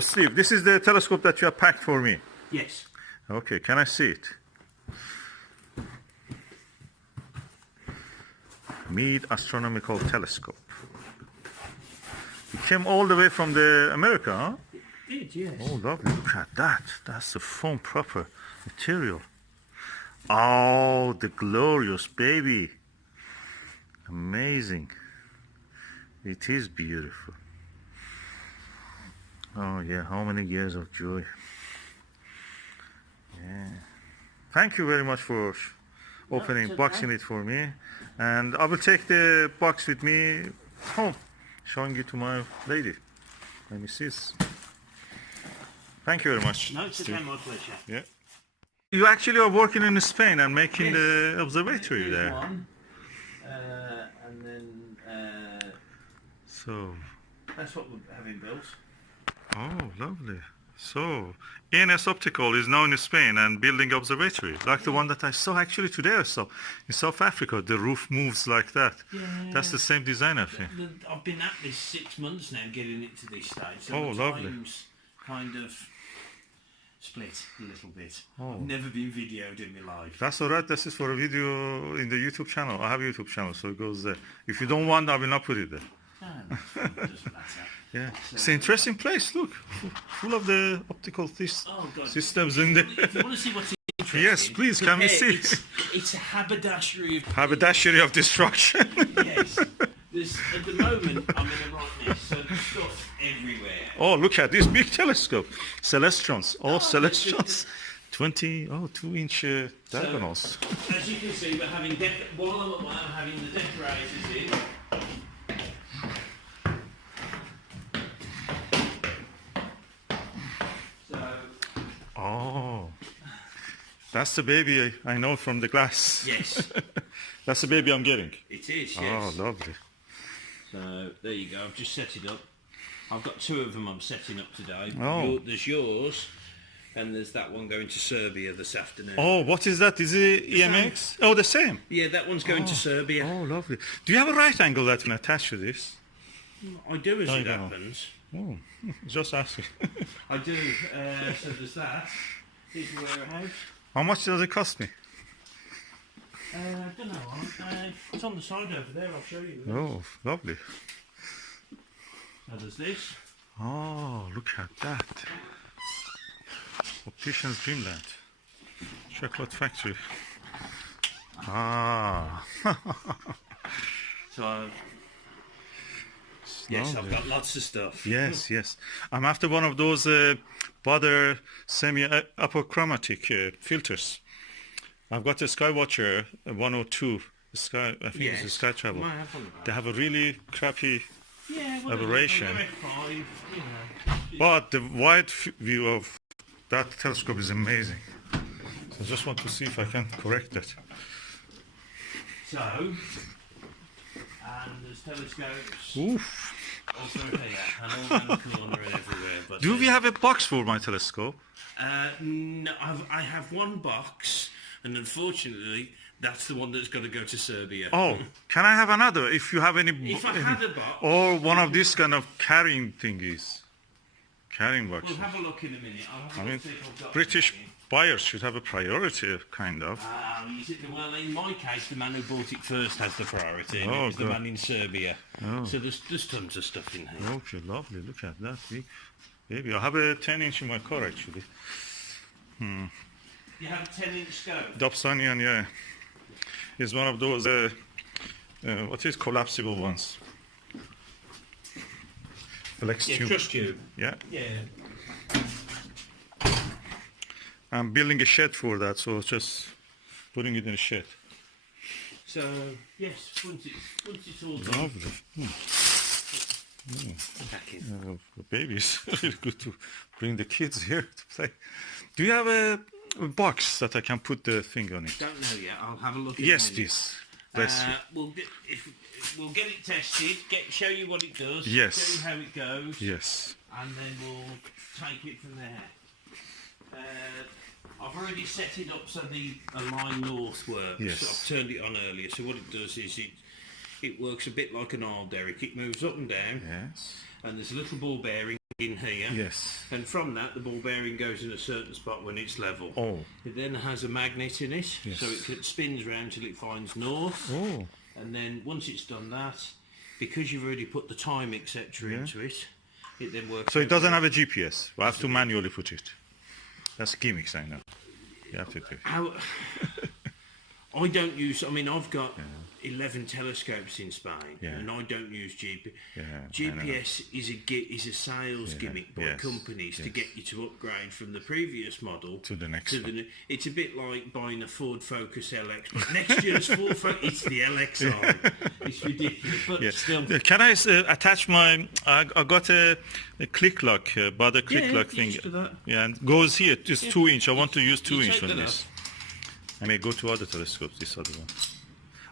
Steve, this is the telescope that you have packed for me. Yes. Okay, can I see it? Meade Astronomical Telescope. It came all the way from America, huh? It did, yes. Oh, lovely. Look at that. That's the foam proper material. Oh, the glorious baby. Amazing. It is beautiful. Oh, yeah. How many years of joy. Yeah. Thank you very much for opening, okay. boxing it for me. And I will take the box with me home, showing it to my lady. Let me see this. Thank you very much. No, it's okay, my pleasure. Yeah. You actually are working in Spain and making Yes. the observatory Here's there. one. And then So, that's what we're having built. oh, lovely. So, ENS Optical is now in Spain and building observatory, like the one that I saw actually today I saw in South Africa. The roof moves like that. Yeah. That's the same design, I think. I've been at this 6 months now, getting it to this stage. So Oh, the lovely. time's kind of split a little bit. Oh. I've never been videoed in my life. That's all right. This is for a video in the YouTube channel. I have a YouTube channel, so it goes there. If you don't want, I will not put it there. No, it doesn't matter. Yeah, So, it's an interesting place. Look, full of the optical Oh, God. systems in there. If you want to see what's interesting, Yes, please, can we see? It's a haberdashery of Haberdashery of destruction. Yes. At the moment, I'm in a right mess, so there's stuff everywhere. Oh, look at this big telescope. Celestrons, all Oh, Celestrons. 2-inch diagonals. As you can see, we're having while I'm having the decorators in. So, Oh, that's the baby I know from the glass. yes, That's the baby I'm getting. it is, yes. Oh, lovely. So, there you go, I've just set it up. I've got 2 of them I'm setting up today. Oh. There's yours, and there's that one going to Serbia this afternoon. Oh, what is that? Is it EMX? Oh, the same. Yeah, that one's going to Serbia. Oh, lovely. Do you have a right angle that can attach to this? I do, as I it know. happens. Oh, just asking. I do. So there's that. Here's the warehouse. How much does it cost me? I don't know. It's on the side over there. I'll show you. Oh, lovely. So there's this. Oh, look at that. Optician's Dreamland. Chocolate factory. Ah. So yes, lovely. I've got lots of stuff. Yes, yes. I'm after one of those Butter semi-apochromatic filters. I've got a Skywatcher 102. I think Yes. it's a Sky Travel. Might have one of those. They have a really crappy, Yeah, well, aberration. they're F5, you know. but the wide view of that telescope is amazing. So I just want to see if I can correct that. So, and there's telescopes Oof. also here, and all around the corner and everywhere. But Do we have a box for my telescope? No, I have one box, and unfortunately, that's the one that's got to go to Serbia. Oh, can I have another? If you have any, If I had a box, or one of these kind of carrying thingies, carrying boxes. we'll have a look in a minute. I'll have a I look mean, see if I've got British anything. buyers should have a priority, kind of. Well, in my case, the man who bought it first has the priority, and Oh, it was the good. man in Serbia. Oh. So there's tons of stuff in here. Okay, lovely. Look at that big baby. I have a 10-inch in my car actually. You have a 10-inch scope. Dobsonian, yeah. It's one of those, what is collapsible ones. Flex Yeah, tube. trust tube. Yeah. Yeah. I'm building a shed for that, so just putting it in a shed. So yes, once it's all done, Lovely. back in. The babies, really good to bring the kids here to play. Do you have a box that I can put the thing on it? Don't know yet. I'll have a look. in a Yes, minute. please. Bless you. We'll get it tested. Show you what it does. Yes. Show you how it goes. Yes. And then we'll take it from there. I've already set it up so the line north works. Yes. So I've turned it on earlier. So what it does is it works a bit like an oil derrick. It moves up and down, Yes. and there's a little ball bearing in here. Yes. And from that, the ball bearing goes in a certain spot when it's level. Oh. It then has a magnet in it, Yes. so it spins around till it finds north. Oh. And then once it's done that, because you've already put the time, etc. into it, it then works. So it doesn't have a GPS. We have to manually put it. That's gimmicks, I know. You have to do. I don't use. I mean, I've got 11 telescopes in Spain, Yeah. and I don't use GPS. Yeah, GPS is a sales gimmick by companies to get you to upgrade from the previous model to the next one. It's a bit like buying a Ford Focus LX, but next year's Ford Focus, it's the LXi. It's ridiculous, but still. Can I attach my? I got a click lock, but a click lock thing. Yeah, and goes here. It's 2 inch. I want to use 2 inch on this. I may go to other telescopes. This other one.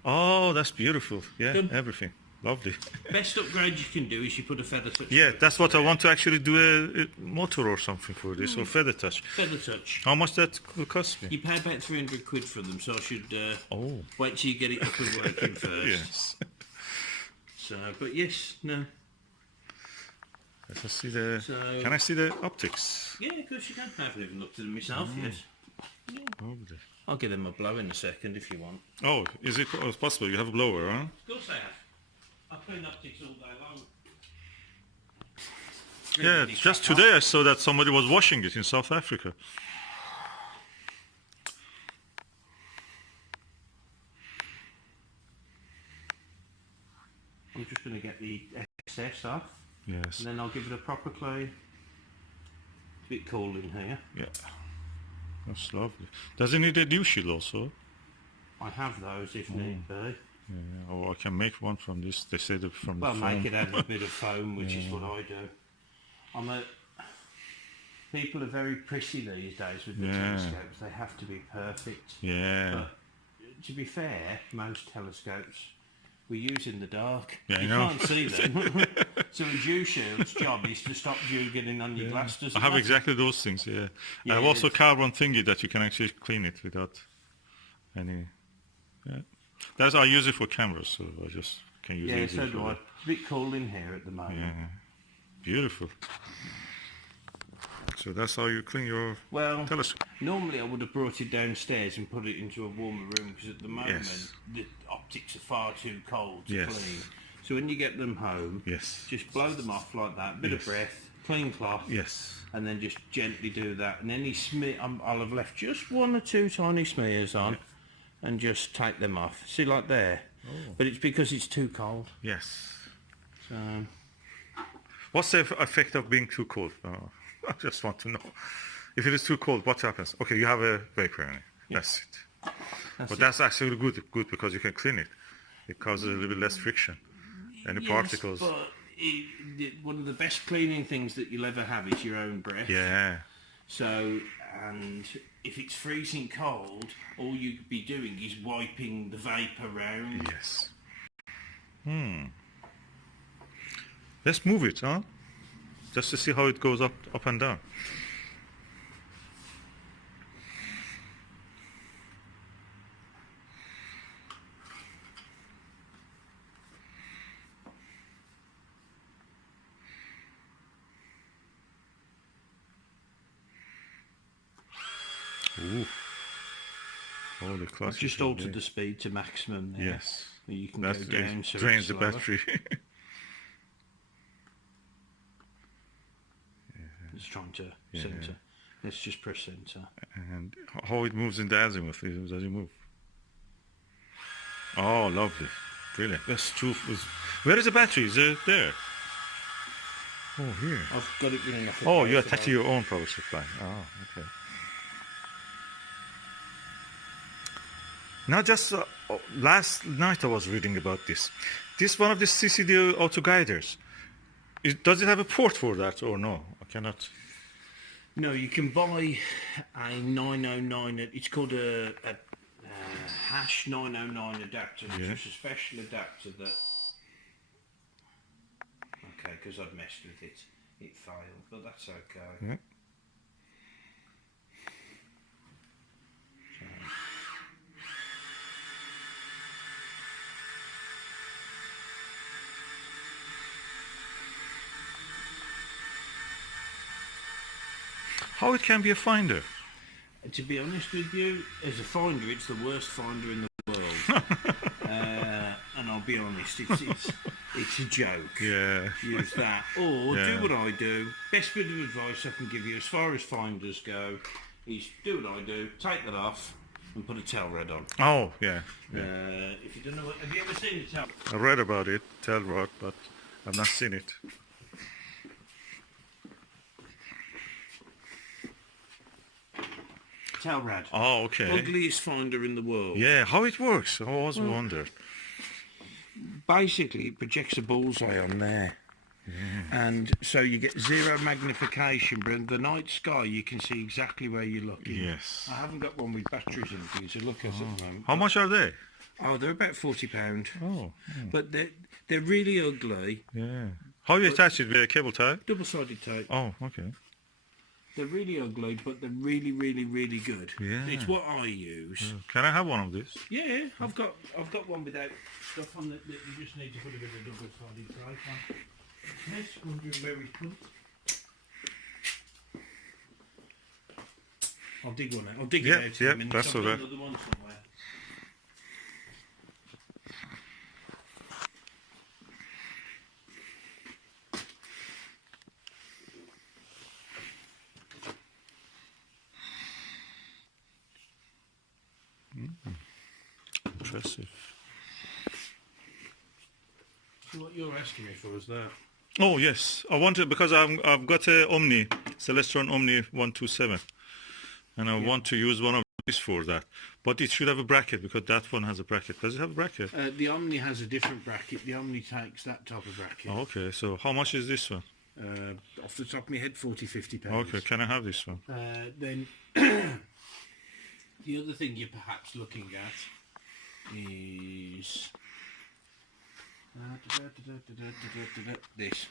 Oh, that's beautiful. Yeah, everything. Lovely. Best upgrade you can do is you put a feather touch. Yeah, that's what I want to actually do a motor or something for this, or feather touch. Feather touch. How much that will cost me? You pay about 300 quid for them, so I should wait till you get it up and working first. Yes. So, but yes, no. Let's see the. Can I see the optics? Yeah, of course you can. I haven't even looked at them myself yet. Yeah. Lovely. I'll give them a blow in a second if you want. Oh, is it possible? You have a blower, huh? Of course I have. I clean optics all day long. Yeah, just today I saw that somebody was washing it in South Africa. I'm just going to get the excess off. Yes. And then I'll give it a proper clean. It's a bit cool in here. Yeah. That's lovely. Does it need a dew shield also? I have those if need be. Yeah, or I can make one from this. They say that from Well, the make foam. it out of a bit of foam, which is what I do. People are very prissy these days with the telescopes. They have to be perfect. Yeah. But to be fair, most telescopes we use in the dark. Yeah, you I know. can't see them. So a dew shield's job is to stop dew getting on your glass. I have exactly those things, I have also carbon thingy that you can actually clean it without any... That's I use it for cameras, so I just can use it. Yeah, so do I. It's a bit cool in here at the moment. Yeah, beautiful. So that's how you clean your telescope. Normally I would have brought it downstairs and put it into a warmer room because at the moment the optics are far too cold to clean. So when you get them home, just blow them off like that, bit of breath, clean cloth, and then just gently do that. And any smear, I'll have left just 1 or 2 tiny smears on, and just take them off. See, like there. But it's because it's too cold. Yes. So. What's the effect of being too cold? I just want to know. If it is too cold, what happens? Okay, you have a vapor in it. That's it. That's actually good because you can clean it. It causes a little bit less friction. Any particles. But one of the best cleaning things that you'll ever have is your own breath. Yeah. So, and if it's freezing cold, all you'd be doing is wiping the vapour around. Yes. Let's move it, huh? Just to see how it goes up and down. Ooh. Holy class. I've just altered the speed to maximum there. Yes. You can go down so drains the slower. battery. Just trying to centre. Let's just press centre. And how it moves in the azimuth, does it move? Oh, lovely. Brilliant. That's true. Where is the battery? Is it there? Oh, here. I've got it running off. Oh, you attach your own power supply. Oh, okay. Now, just last night I was reading about this. This one of the CCD auto guiders. Does it have a port for that or no? I cannot. No, you can buy a 909. It's called a hash 909 adapter, which is a special adapter that. Okay, because I'd messed with it, it failed, but that's okay. Yeah. How it can be a finder? To be honest with you, as a finder, it's the worst finder in the world. And I'll be honest, it's a joke. Yeah. Use that. Or do what I do. Best bit of advice I can give you as far as finders go is do what I do, take that off and put a tell rod on. Oh, yeah. If you don't know what, have you ever seen a tell? I read about it, tell rod, but I've not seen it. Tell rod. Oh, okay. Ugliest finder in the world. Yeah, how it works? I always wondered. Basically, it projects a bullseye on there. And so you get zero magnification, but in the night sky you can see exactly where you're looking. Yes. I haven't got one with batteries in for you to look at the moment. How much are they? Oh, they're about £40. Oh. But they're really ugly. Yeah. How you attach it with a cable tie? Double-sided tape. Oh, okay. They're really ugly, but they're really, really, really good. Yeah. It's what I use. Can I have one of these? Yeah, I've got one without stuff on that you just need to put a bit of double-sided tape on. Yes, wondering where we put it. I'll dig one out. I'll dig it out in a minute. That's I've got all right. another one somewhere. Impressive. So what you're asking me for is that? Oh yes, I wanted because I've got a Omni Celestron Omni 127, and I want to use one of these for that. But it should have a bracket because that one has a bracket. Does it have a bracket? The Omni has a different bracket. The Omni takes that type of bracket. Oh, okay, so how much is this one? Off the top of my head, £40–50. Okay, can I have this one? Then the other thing you're perhaps looking at is this.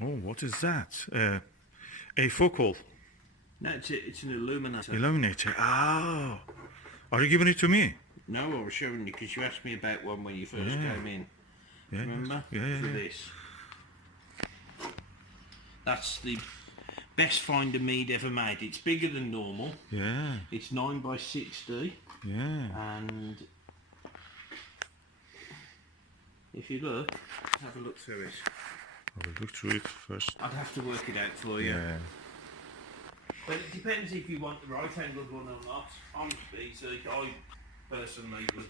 Oh, what is that? A focal. No, it's an illuminator. Illuminator. Oh. Are you giving it to me? No, I was showing you because you asked me about one when you first came in. Yeah. Remember? Yeah. For this. That's the best finder Meade ever made. It's bigger than normal. Yeah. It's 9x60. Yeah. And if you look, have a look through it. I will look through it first. I'd have to work it out for you. Yeah. But it depends if you want the right-angled one or not. Honestly, so I personally would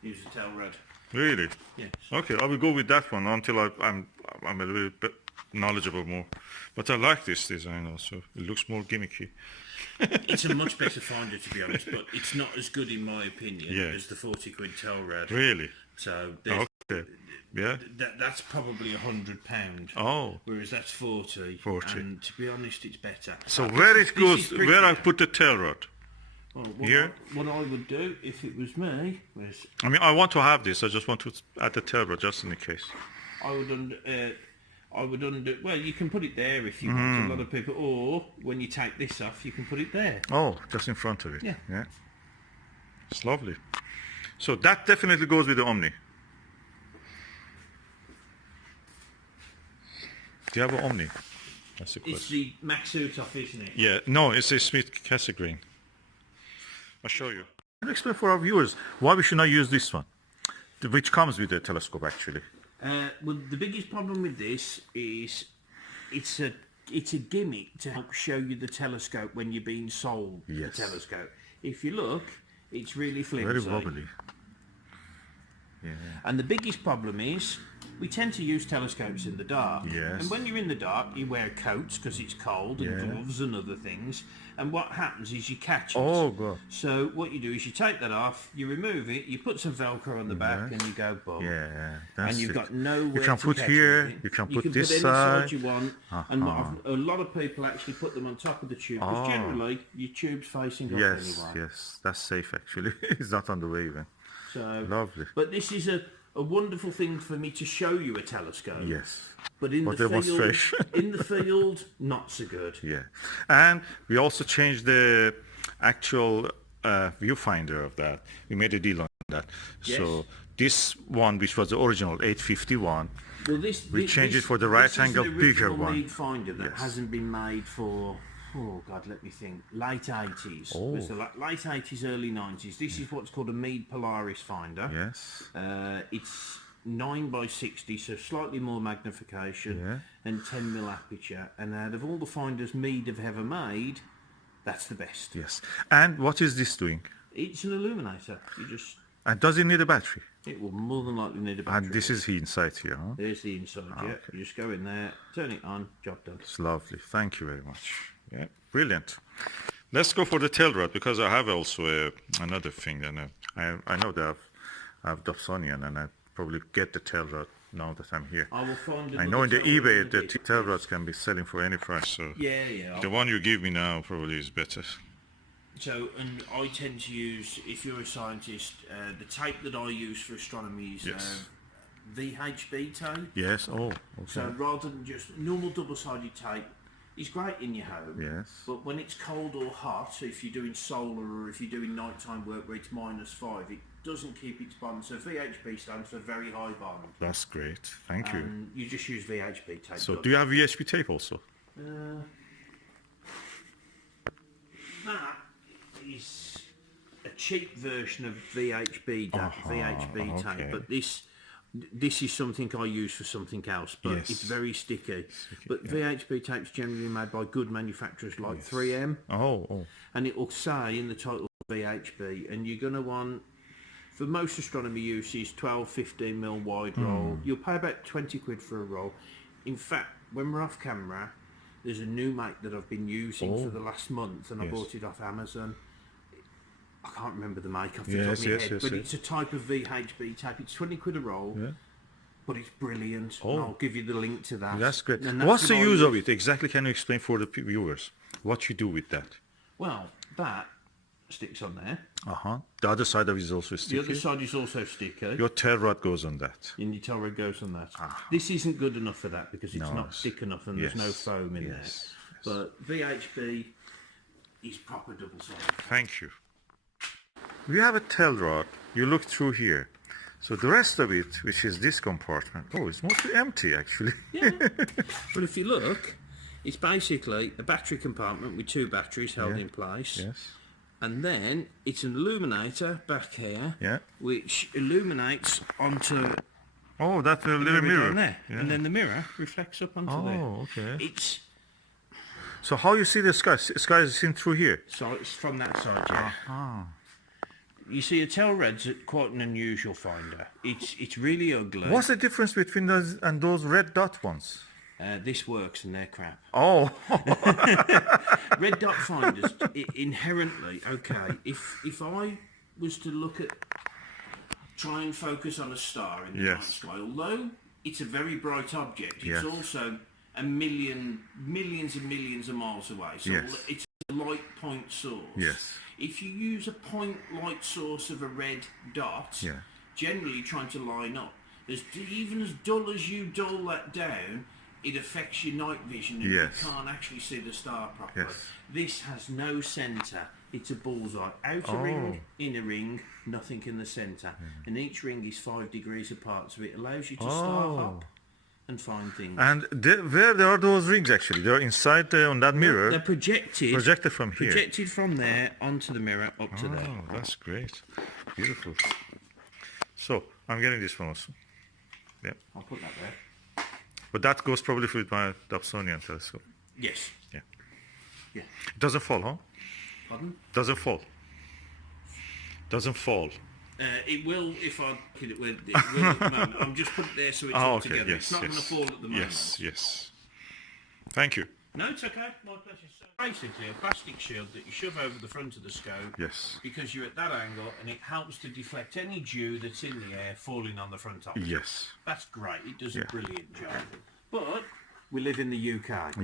use a tell rod. Really? Yes. Okay, I will go with that one until I'm a little bit knowledgeable more. But I like this design also. It looks more gimmicky. It's a much better finder, to be honest, but it's not as good in my opinion as the 40 quid tell rod. Really? So okay. Yeah. That's probably £100. Oh. Whereas that's 40. And to be honest, it's better. So where it goes, where I put the tail rod? Well, here? What I would do if it was me was... I mean, I want to have this. I just want to add the tail rod just in the case. I would undo... Well, you can put it there if you want. A lot of people... Or when you take this off, you can put it there. Oh, just in front of it. Yeah. It's lovely. So that definitely goes with the Omni. Do you have an Omni? That's the question. It's the Max Utoff, isn't it? Yeah, no, it's a Schmidt-Cassegrain. I'll show you. Can you explain for our viewers why we should not use this one, which comes with the telescope actually? Well, the biggest problem with this is it's a gimmick to help show you the telescope when you're being sold the telescope. If you look, it's really flimsy. Very wobbly. Yeah. And the biggest problem is we tend to use telescopes in the dark. Yes. And when you're in the dark, you wear coats because it's cold and gloves and other things. And what happens is you catch it. Oh, God. So what you do is you take that off, you remove it, you put some Velcro on the back, and you go boom. Yeah, and you've got nowhere you can to put catch here, anything. you can You put can this put any side. you want. And a lot of people actually put them on top of the tube because generally your tube's facing up anyway. Yes, that's safe actually. It's not on the way even. So lovely. But this is a wonderful thing for me to show you a telescope. Yes. But in the field, in the field, not so good. Yeah. And we also changed the actual viewfinder of that. We made a deal on that. Yes. So this one, which was the original 851, well, we changed it for the right angle bigger one. Meade finder that hasn't been made for, oh God, let me think, late 80s. Oh. It was the late 80s, early 90s. This is what's called a Meade Polaris finder. Yes. It's 9x60, so slightly more magnification, and 10mm aperture. And out of all the finders Meade have ever made, that's the best. Yes. And what is this doing? It's an illuminator. You just. And does it need a battery? It will more than likely need a battery. And this is the inside here, huh? There's the inside, yeah. You just go in there, turn it on, job done. It's lovely. Thank you very much. Yeah, brilliant. Let's go for the tail rod, because I have also another thing. And I know that I have Dobsonian, and I probably get the tail rod now that I'm here. I will find. I know in the eBay the tail rods can be selling for any price. So yeah. The one you give me now probably is better. So, and I tend to use, if you're a scientist, the tape that I use for astronomy is VHB tape. Yes. Oh. Okay. So rather than just normal double-sided tape, it's great in your home. Yes. But when it's cold or hot, so if you're doing solar or if you're doing nighttime work where it's -5, it doesn't keep its bond. So VHB stands for very high bond. That's great. Thank you. You just use VHB tape. So do you have VHB tape also? That is a cheap version of VHB tape, but this is something I use for something else, but it's very sticky. But VHB tape's generally made by good manufacturers like 3M. And it will say in the title VHB, and you're going to want, for most astronomy uses, 12-15mm wide roll. You'll pay about 20 quid for a roll. In fact, when we're off camera, there's a new make that I've been using for the last month, and I bought it off Amazon. I can't remember the make off the top of my head, but it's a type of VHB tape. It's 20 quid a roll, but it's brilliant. And I'll give you the link to that. That's great. What's the use of it? Exactly, can you explain for the viewers what you do with that? Well, that sticks on there. The other side of it is also sticky. The other side is also sticky. Your tail rod goes on that. And your tail rod goes on that. This isn't good enough for that because it's not thick enough and there's no foam in there. But VHB is proper double-sided. Thank you. We have a tail rod. You look through here. So the rest of it, which is this compartment, it's mostly empty actually. But if you look, it's basically a battery compartment with 2 batteries held in place. And then it's an illuminator back here, which illuminates onto. That's a little mirror. There. And then the mirror reflects up onto there. Okay. It's. So how you see the sky? The sky is seen through here. So it's from that side, You see, a tail red's quite an unusual finder. It's really ugly. What's the difference between those and those red dot ones? This works and they're crap. Red dot finders inherently if I was to look at try and focus on a star in the night sky, although it's a very bright object, it's also millions and millions of miles away, so it's a light point source. If you use a point light source of a red dot, generally trying to line up, even as dull as you dull that down, it affects your night vision and you can't actually see the star properly. This has no centre. It's a bullseye. Outer ring, inner ring, nothing in the centre. And each ring is 5 degrees apart, so it allows you to star hop and find things. And where there are those rings actually? They're inside on that mirror? They're projected. Projected from here? Projected from there onto the mirror up to there. Oh, that's great. Beautiful. So, I'm getting this one also. I'll put that there. But that goes probably with my Dobsonian telescope. Yes. It doesn't fall, huh? Pardon? Doesn't fall. Doesn't fall. It will if I hit it with. It will at the moment. I'm just putting it there so it's all together. It's not going to fall at the moment. Yes. Thank you. No, it's okay. My pleasure. So basically, a plastic shield that you shove over the front of the scope. Because you're at that angle, and it helps to deflect any dew that's in the air falling on the front of it. That's great. It does a brilliant job. But we live in the UK.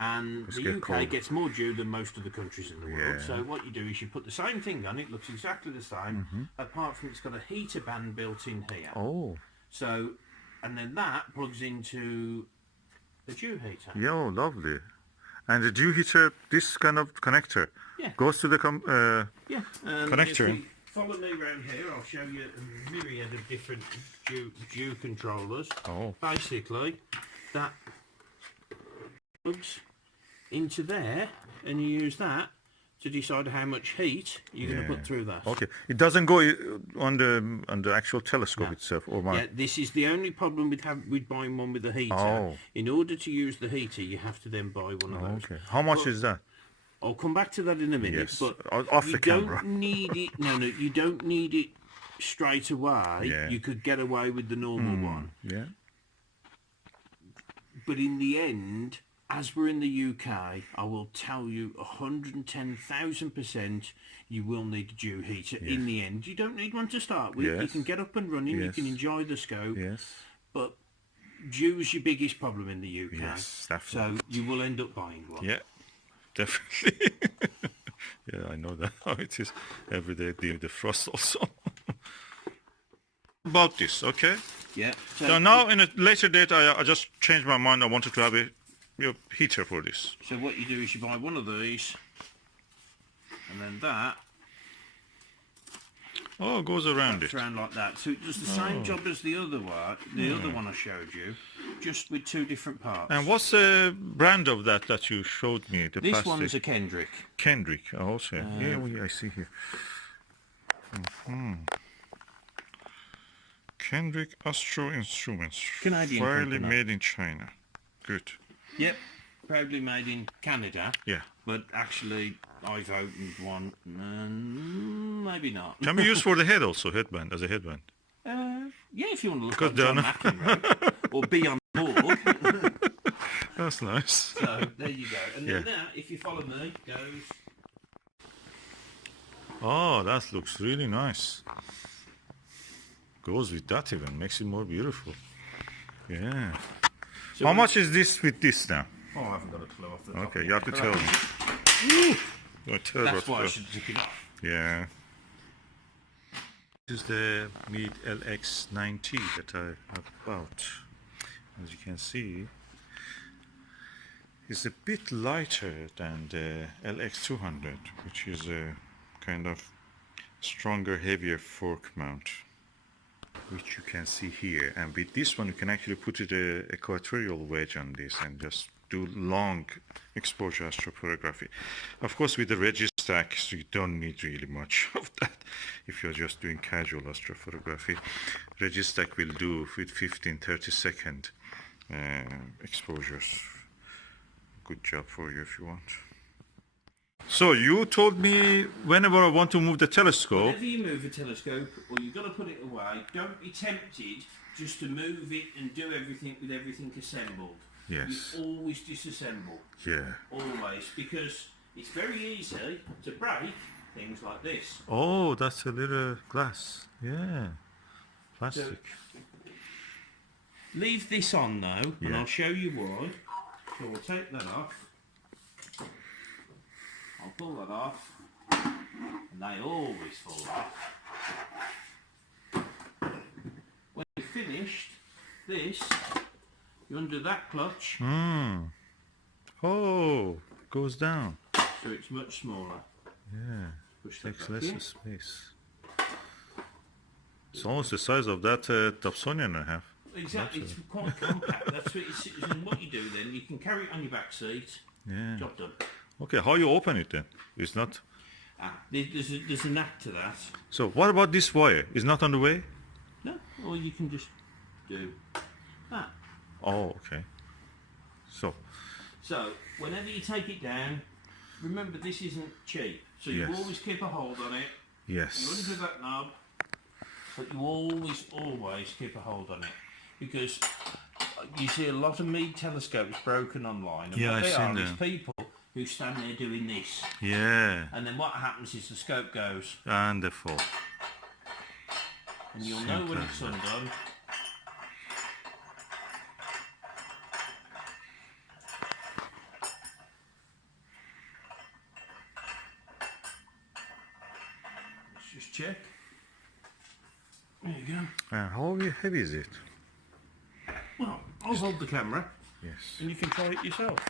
And the UK gets more dew than most of the countries in the world. So what you do is you put the same thing on, it looks exactly the same, apart from it's got a heater band built in here. Oh. So, and then that plugs into the dew heater. Yeah, lovely. And the dew heater, this kind of connector, goes to the connector. If you follow me around here, I'll show you a myriad of different dew controllers. Oh. Basically, that plugs into there, and you use that to decide how much heat you're going to put through that. Okay, it doesn't go on the actual telescope itself, or Yeah, this is the only problem with buying one with a heater. Oh. In order to use the heater, you have to then buy one of those. Okay, how much is that? I'll come back to that in a minute. Yes, but off you the camera. don't need it. No, you don't need it straight away. Yeah. You could get away with the normal one. Yeah. But in the end, as we're in the UK, I will tell you 110,000% you will need a dew heater in the end. You don't need one to start with. Yes. You can get up and running, you can enjoy the scope. Yes. But dew's your biggest problem in the UK. Yes, definitely. So you will end up buying one. Yeah, definitely. Yeah, I know that how it is every day dealing with the frost also. About this, okay? Yeah. So now in a later date, I just changed my mind. I wanted to have a heater for this. So what you do is you buy one of these, and then that goes around it. around like that. So it does the same job as the other one. The other one I showed you, just with two different parts. And what's the brand of that you showed me? The this plastic? one's a Kendrick. Kendrick, also. Yeah, I see here. Kendrick Astro Instruments. Canadian Fairly company. made in China. Good. Yep, proudly made in Canada. Yeah. But actually, I've opened one. Maybe not. Can be used for the head also, headband, as a headband. Yeah, if you want to look Because like John McEnroe or be on board. That's nice. So there you go. And then that, if you follow me, goes. Oh, that looks really nice. Goes with that even, makes it more beautiful. Yeah. So how much is this with this now? Oh, I haven't got a clue off the top. Okay, you have to tell me. That's why I should take it off. Yeah. This is the Meade LX90 that I have bought. As you can see, it's a bit lighter than the LX200, which is a kind of stronger, heavier fork mount, which you can see here. And with this one, you can actually put it a equatorial wedge on this and just do long exposure astrophotography. Of course, with the Registack, you don't need really much of that if you're just doing casual astrophotography. Registack will do with 15-30 second exposures. Good job for you if you want. So you told me whenever I want to move the telescope. Whenever you move a telescope, or you've got to put it away, don't be tempted just to move it and do everything with everything assembled. Yes. You always disassemble. Yeah. Always, because it's very easy to break things like this. Oh, that's a little glass. Yeah. Plastic. So, leave this on though, and I'll show you why. So we'll take that off. I'll pull that off, and they always fall off. When you've finished this, you undo that clutch, Oh, goes down. so it's much smaller. Yeah. Push that Takes back less in. space. It's almost the size of that Dobsonian I have. Exactly, it's quite compact. That's what, and what you do then, you can carry it on your back seat. Yeah. Job done. Okay, how you open it then? It's not. There's a knack to that. So what about this wire? It's not on the way? No, or you can just do that. Oh, okay. So whenever you take it down, remember this isn't cheap. So you Yes. always keep a hold on it. yes. You undo that knob, but you always keep a hold on it. Because you see a lot of Meade telescopes broken online. And Yeah, what I've they seen are is them. people who stand there doing this. Yeah. And then what happens is the scope goes, And the fall. and you'll know when it's undone. Just check. There you go. How heavy is it? Well, I'll hold the camera. Yes. And you can try it yourself.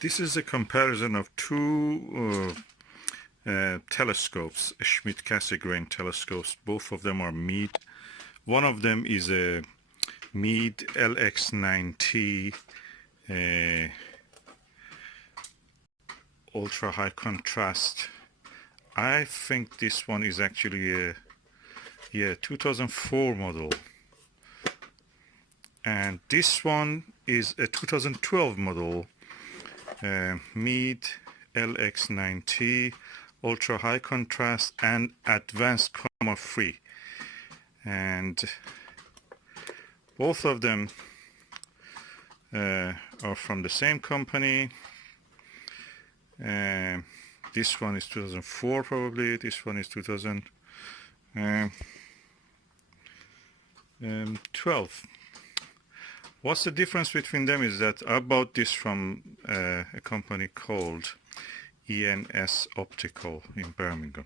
This is a comparison of two telescopes, Schmidt-Cassegrain telescopes. Both of them are Meade. One of them is a Meade LX90 ultra high contrast. I think this one is actually a 2004 model, and this one is a 2012 model. Meade LX90 ultra high contrast and advanced Coma free, and both of them are from the same company. This one is 2004 probably, this one is 2012. What's the difference between them is that I bought this from a company called ENS Optical in Birmingham.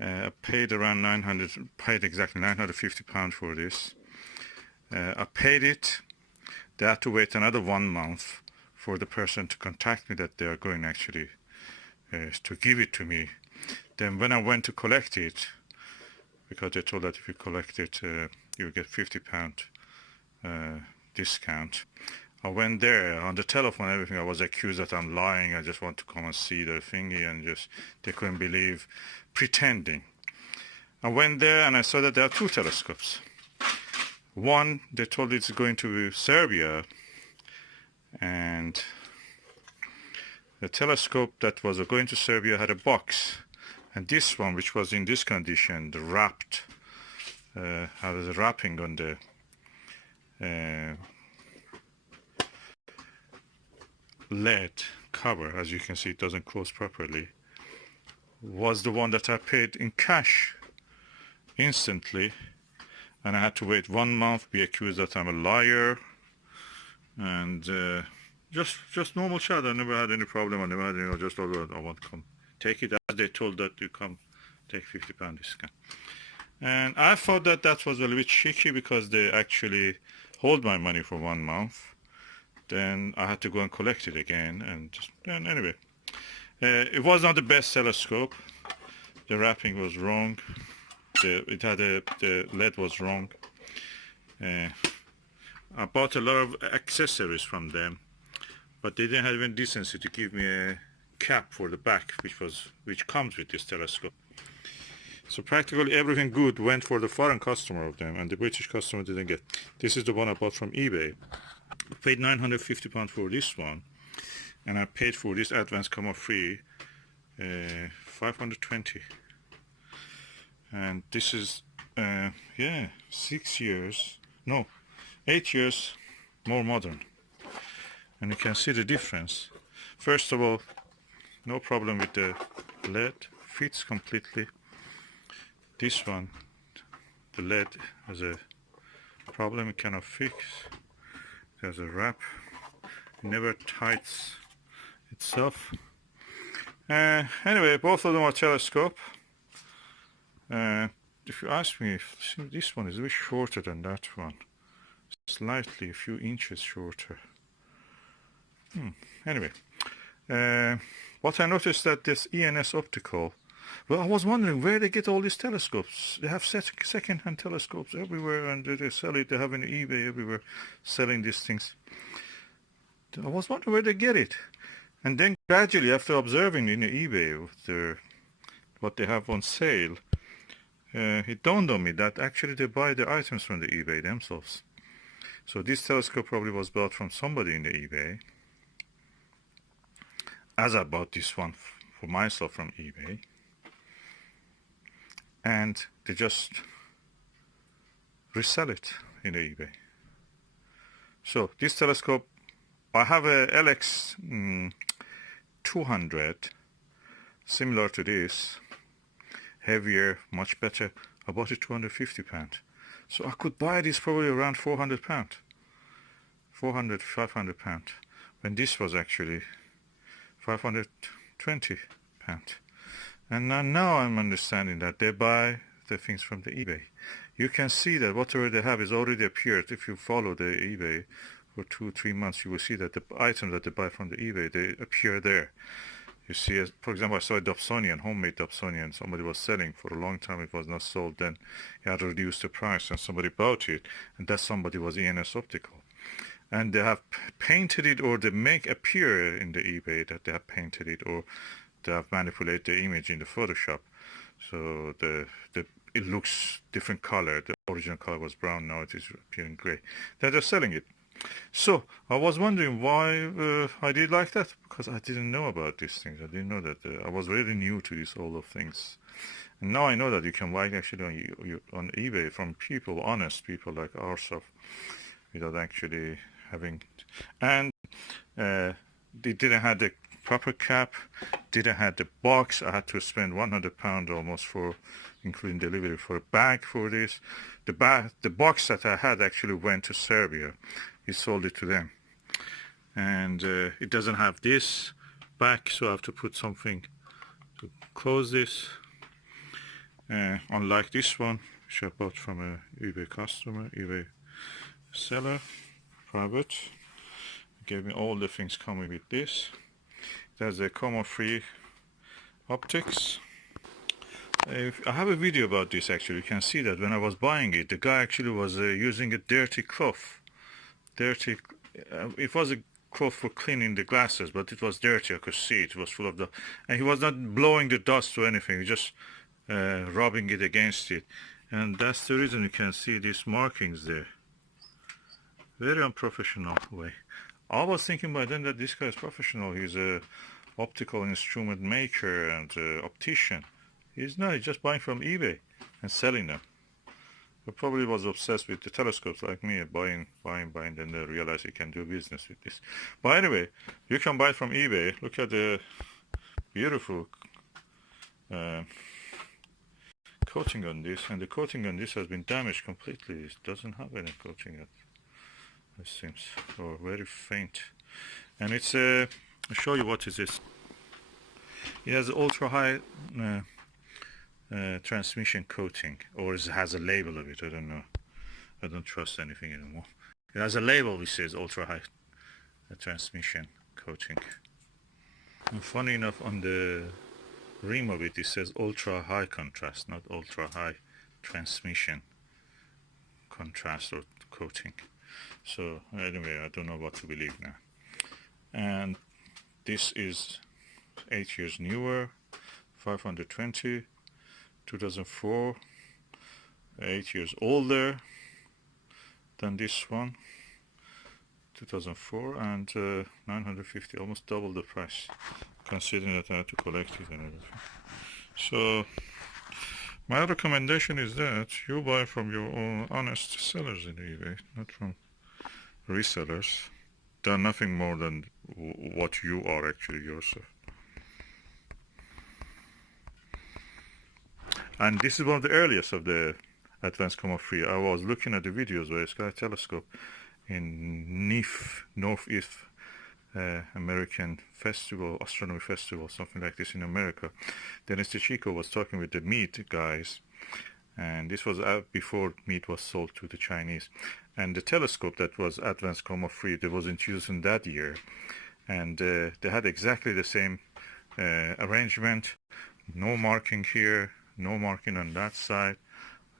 I paid around exactly £950 for this. I paid it. They had to wait another 1 month for the person to contact me that they are going actually to give it to me. Then when I went to collect it, because they told that if you collect it, you get £50 discount. I went there on the telephone and everything. I was accused that I'm lying. I just want to come and see the thingy, and just they couldn't believe, pretending. I went there and I saw that there are two telescopes. One, they told it's going to Serbia, and the telescope that was going to Serbia had a box, and this one, which was in this condition, wrapped, had a wrapping on the lead cover. As you can see, it doesn't close properly. Was the one that I paid in cash instantly, and I had to wait 1 month, be accused that I'm a liar, and just normal chat. I never had any problem. I never had any. I just thought, I want to come take it, as they told that you come take £50 discount. And I thought that that was a little bit cheeky, because they actually hold my money for 1 month. Then I had to go and collect it again, and anyway, it was not the best telescope. The wrapping was wrong. The lead was wrong. I bought a lot of accessories from them, but they didn't have even decency to give me a cap for the back, which comes with this telescope. So practically everything good went for the foreign customer of them, and the British customer didn't get. This is the one I bought from eBay. I paid £950 for this one, and I paid for this advanced Coma free $520. And this is 8 years more modern, and you can see the difference. First of all, no problem with the lead, fits completely. This one the LED has a problem it cannot fix. There's a wrap, it never tightens itself. Anyway, both of them are telescope. If you ask me, this one is a bit shorter than that one, slightly a few inches shorter. Anyway, what I noticed that this ENS Optical, well, I was wondering where they get all these telescopes. They have second-hand telescopes everywhere, and they sell it. They have an eBay everywhere selling these things. I was wondering where they get it. And then gradually, after observing in the eBay what they have on sale, it dawned on me that actually they buy the items from the eBay themselves. So this telescope probably was bought from somebody in the eBay, as I bought this one for myself from eBay. And they just resell it in the eBay. So this telescope, I have a LX200 similar to this, heavier, much better. I bought it £250. So I could buy this probably around £400, 400, £500, when this was actually £520. And now I'm understanding that they buy the things from the eBay. You can see that whatever they have is already appeared. If you follow the eBay for 2-3 months, you will see that the items that they buy from the eBay, they appear there. You see, for example, I saw a Dobsonian, homemade Dobsonian, somebody was selling for a long time. It was not sold. Then he had reduced the price and somebody bought it, and that somebody was ENS Optical. And they have painted it, or they make appear in the eBay that they have painted it, or they have manipulated the image in the Photoshop. So it looks different color. The original color was brown, now it is appearing gray. They're just selling it. So I was wondering why I did like that, because I didn't know about these things. I didn't know that. I was really new to this all of things. And now I know that you can buy actually on eBay from people, honest people like ourselves, without actually having. And they didn't have the proper cap, didn't have the box. I had to spend £100 almost for including delivery for a bag for this. The box that I had actually went to Serbia. He sold it to them, and it doesn't have this back, so I have to put something to close this, unlike this one which I bought from a eBay customer, eBay seller, private. Gave me all the things coming with this. There's a Coma free optics. I have a video about this actually. You can see that when I was buying it, the guy actually was using a dirty cloth. It was a cloth for cleaning the glasses, but it was dirty. I could see it was full of dust, and he was not blowing the dust or anything, just rubbing it against it. And that's the reason you can see these markings there. Very unprofessional way. I was thinking by then that this guy is professional. He's a optical instrument maker and optician. He's not. He's just buying from eBay and selling them. He probably was obsessed with the telescopes like me, buying, then they realize he can do business with this. But anyway, you can buy it from eBay. Look at the beautiful coating on this, and the coating on this has been damaged completely. It doesn't have any coating yet, it seems, or very faint. And it's I'll show you what is this. It has ultra high transmission coating, or it has a label of it. I don't know. I don't trust anything anymore. It has a label which says ultra high transmission coating. And funny enough, on the rim of it, it says ultra high contrast, not ultra high transmission contrast or coating. So anyway, I don't know what to believe now. And this is 8 years newer, 520, 2004, 8 years older than this one, 2004, and 950, almost double the price, considering that I had to collect it and everything. So my recommendation is that you buy from your own honest sellers in eBay, not from resellers. They're nothing more than what you are actually yourself. And this is one of the earliest of the advanced Coma 3. I was looking at the videos where Sky Telescope in NIF, Northeast American Festival, Astronomy Festival, something like this in America. Then Chico was talking with the Meade guys, and this was out before Meade was sold to the Chinese. And the telescope that was advanced Coma 3, that was introduced in that year, and they had exactly the same arrangement. No marking here, no marking on that side,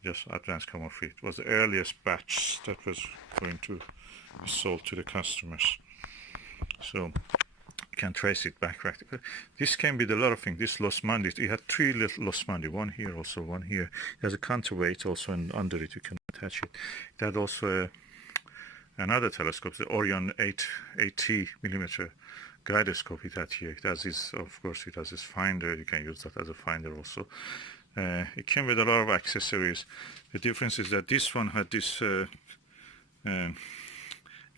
just advanced Coma 3. It was the earliest batch that was going to be sold to the customers. So you can trace it back practically. This came with a lot of things. This Los Mandi, it had 3 little Los Mandi, one here, also one here. It has a counterweight also, and under it you can attach it. It had also another telescope, the Orion 80 millimeter gyroscope it had here. It has this, of course, it has this finder. You can use that as a finder also. It came with a lot of accessories. The difference is that this one had this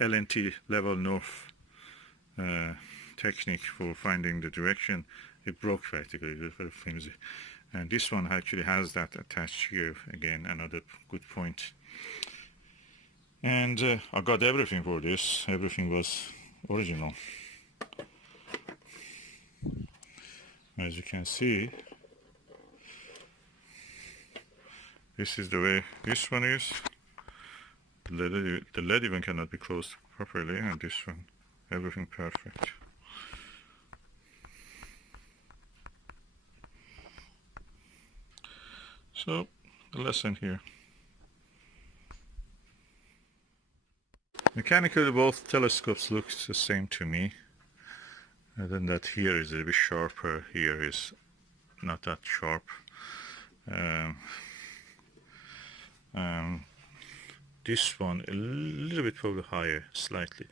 LNT, level north technique for finding the direction. It broke practically, it was very flimsy. And this one actually has that attached here. Again, another good point. And I got everything for this. Everything was original. As you can see, this is the way this one is. The LED even cannot be closed properly, and this one, everything perfect. So, the lesson here. Mechanically, both telescopes look the same to me. Other than that, here is a bit sharper, here is not that sharp. This one a little bit probably higher, slightly.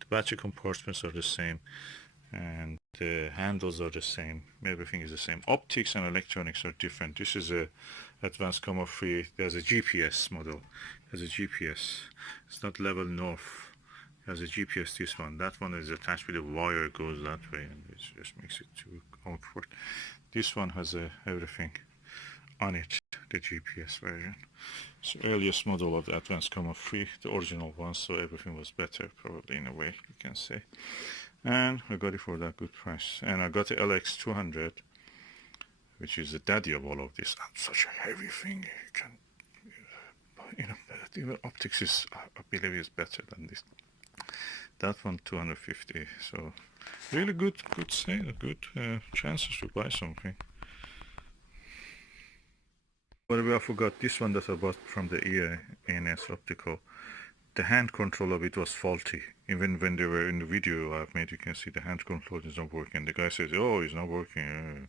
The battery compartments are the same, and the handles are the same. Everything is the same. Optics and electronics are different. This is a advanced Coma 3. There's a GPS model. There's a GPS. It's not level north. There's a GPS. This one. That one is attached with a wire. Goes that way, and it just makes it too awkward. This one has everything on it, the GPS version. It's the earliest model of the advanced Coma 3, the original one, so everything was better, probably, in a way, you can say. And I got it for that good price. And I got the LX200, which is the daddy of all of this. And such a heavy thing, you can, even optics is, I believe, is better than this. That one, 250, so really good sale, good chances to buy something. But I forgot this one that I bought from the ENS Optical. The hand control of it was faulty. Even when they were in the video I've made, you can see the hand control is not working. The guy says, oh, it's not working.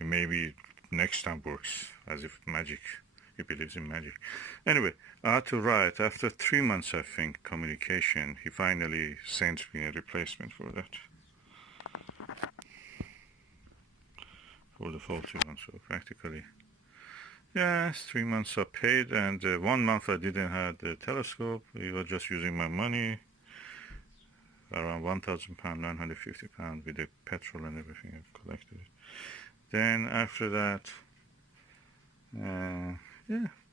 Maybe next time works, as if magic. He believes in magic. Anyway, I had to write, after 3 months, I think, communication, he finally sent me a replacement for that. For the faulty one, so practically. Yes, 3 months I paid, and 1 month I didn't have the telescope. We were just using my money, around £1,000, £950 with the petrol and everything I've collected. Then after that,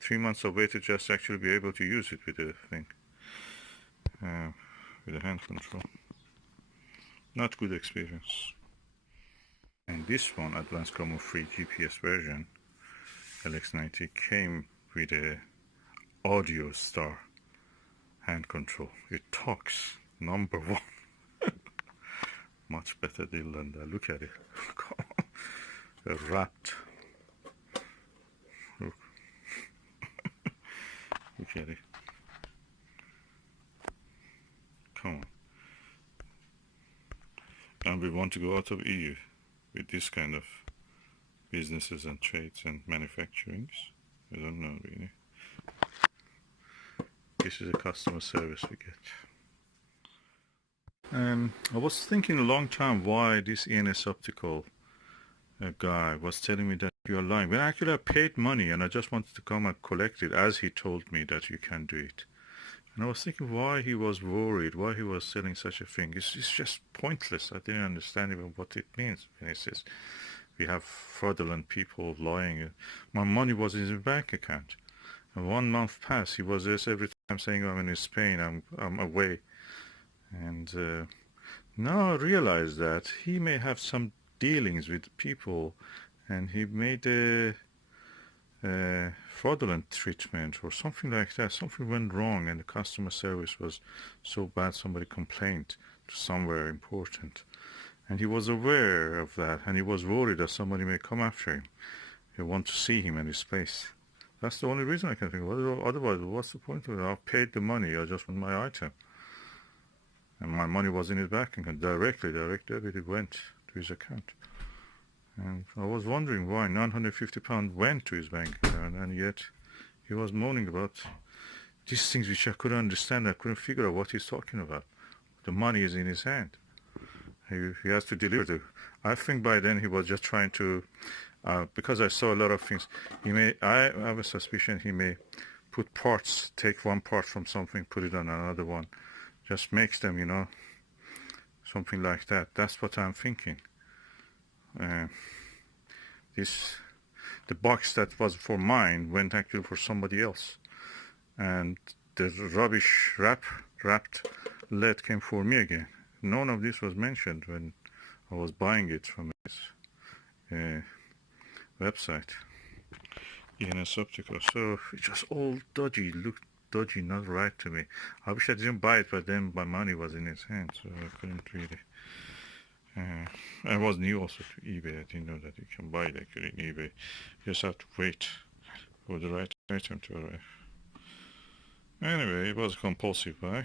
3 months I waited just to actually be able to use it with the thing, with the hand control. Not good experience. And this one, Advanced Coma 3 GPS version, LX90, came with a audio star hand control. It talks, #1. Much better deal than that. Look at it. Wrapped. Look. Look at it. Come on. And we want to go out of EU with this kind of businesses and trades and manufacturings. I don't know really. This is a customer service we get. I was thinking a long time why this ENS Optical guy was telling me that you are lying. When actually I paid money and I just wanted to come and collect it, as he told me that you can do it. And I was thinking why he was worried, why he was selling such a thing. It's just pointless. I didn't understand even what it means when he says we have fraudulent people lying. My money was in his bank account. And 1 month passed. He was just every time saying, I'm in Spain, I'm away. And now I realize that he may have some dealings with people, and he made a fraudulent treatment or something like that. Something went wrong, and the customer service was so bad, somebody complained to somewhere important. And he was aware of that, and he was worried that somebody may come after him. He want to see him in his place. That's the only reason I can think of. Otherwise, what's the point of it? I paid the money, I just want my item. And my money was in his bank account. Direct debit, it went to his account. And I was wondering why £950 went to his bank account, and yet he was moaning about these things which I couldn't understand. I couldn't figure out what he's talking about. The money is in his hand. He has to deliver it. I think by then he was just trying to, because I saw a lot of things, I have a suspicion he may put parts, take one part from something, put it on another one. Just makes them, you know, something like that. That's what I'm thinking. The box that was for mine went actually for somebody else, and the rubbish wrapped lead came for me again. None of this was mentioned when I was buying it from his website, ENS Optical. So it was all dodgy, looked dodgy, not right to me. I wish I didn't buy it, but then my money was in his hand, so I couldn't really. I was new also to eBay. I didn't know that you can buy it actually in eBay. You just have to wait for the right item to arrive. Anyway, it was a compulsive buy.